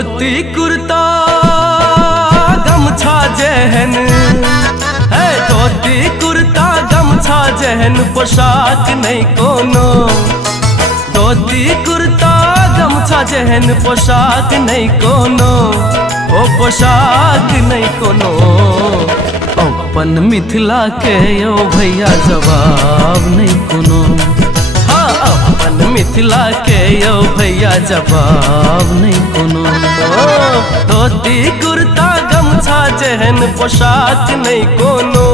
धोती कुर्ता गमछा जेहन है, धोती कुर्ता गमछा जेहन पोशाक नहीं कोनो। धोती कुर्ता गमछा जेहन पोशाक नहीं कोनो, ओ पोशाक नहीं कोनो। अपन मिथिला के यो भैया जवाब नहीं कोनो। हाँ, अपन मिथिला के यो भैया जवाब नहीं कोनो। धोती कुर्ता गमछा जेहन पोशाक नहीं कोनो,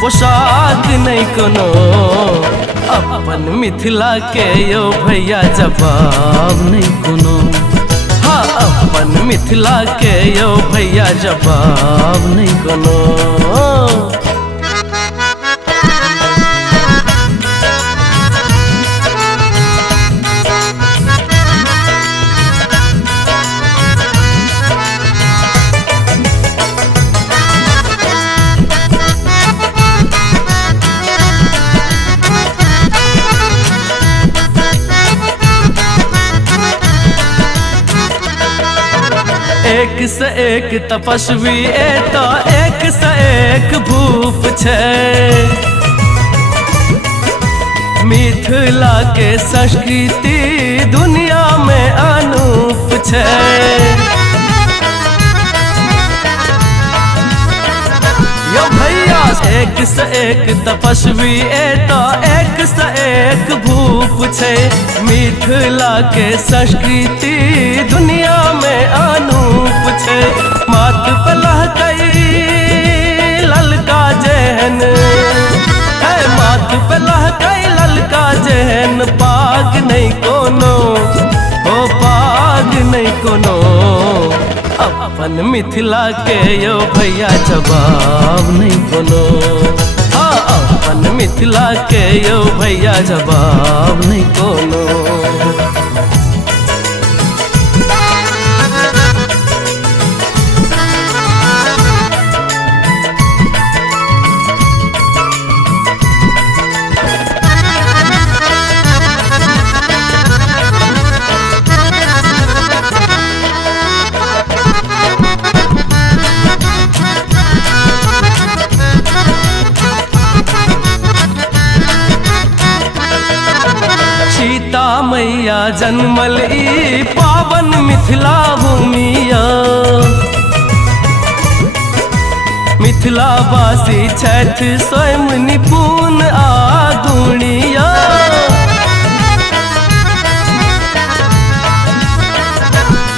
पोशाक नहीं कोनो। अपन मिथिला के यो भैया जवाब नहीं कोनो। हाँ, अपन मिथिला के यो भैया जवाब नहीं कोनो। एक से एक तपस्वी एता एक से एक भूप छे। मिथिला के संस्कृति दुनिया में अनूप छे। यो भैया एक से एक तपस्वी एता एक से एक भूप छे। मिथिला के संस्कृति दुनिया में अनूप छे। माथ पे लहकई ललका जेहन है, माथ पे लहकई ललका जेहन पाग नहीं कोनो, ओ पाग नहीं कोनो। अपन मिथिला के यो भैया जवाब नहीं कोनो। हाँ, अपन मिथिला के यो भैया जवाब नहीं कोनो। सीता मैया जन्मल ई पावन मिथिला भूमिया। मिथिला वासी छठ स्वयं निपुण आगुणिया।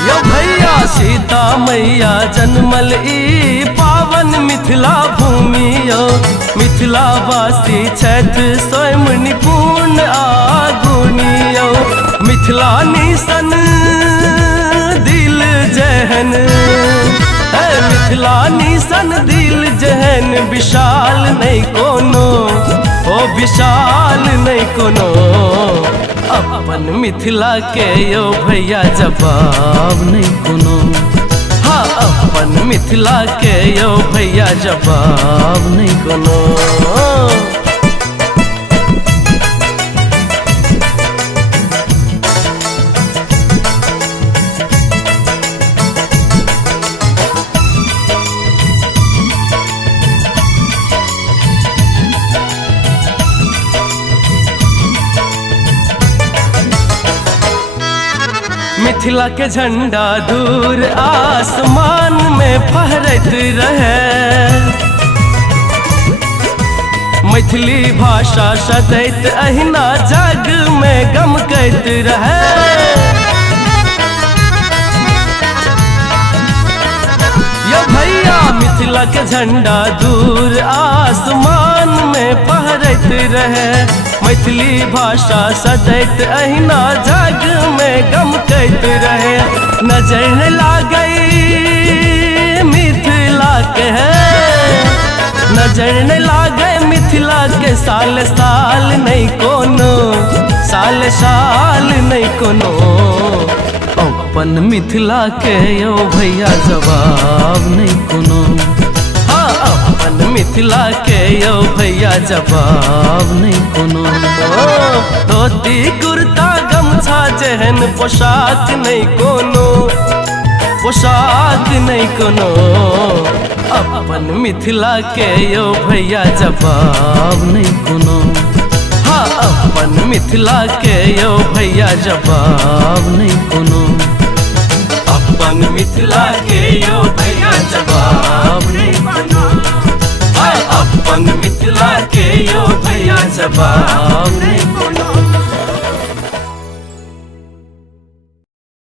यो भैया सीता मैया जन्मल ई पावन मिथिला भूमिया। मिथिला वासी छठ स्वयं निपुण आगुणिया। मिथिला निसन दिल जेहन है, मिथिला निसन दिल जेहन विशाल नहीं कोनो, ओ विशाल नहीं कोनो। अपन मिथिला के यो भैया जवाब नहीं कोनो। हाँ, अपन मिथिला के यो भैया जवाब नहीं कोनो। मिथिला के झंडा दूर आसमान में फहरत रहे। मैथिली भाषा सदैत अहिना जग में गमकैत रहे। यो भैया मिथिला के झंडा दूर आसमान में फहरत रहे। मैथिली भाषा सदैत अहिना जग में गमकैत रहे। नजर न लागई मिथिला के है, नजर न लागे मिथिला के साल साल नहीं कोनो, साल साल नहीं कोनो। अपन मिथिला के यो भैया जवाब नहीं कोनो। हाँ, अपन मिथिला के यो भैया जवाब नहीं कोनो। धोती कुर्ता गमछा जेहन पोशाक नहीं कोनो, पोशाक नहीं कोनो। अपन मिथिला के यो भैया जवाब नहीं कोनो। हाँ अपन मिथिला के यो भैया जवाब नहीं कोनो। अपन मिथिला के यो भैया जवाब नहीं कोनो। हाँ अपन मिथिला के यो भैया जवाब नहीं कोनो।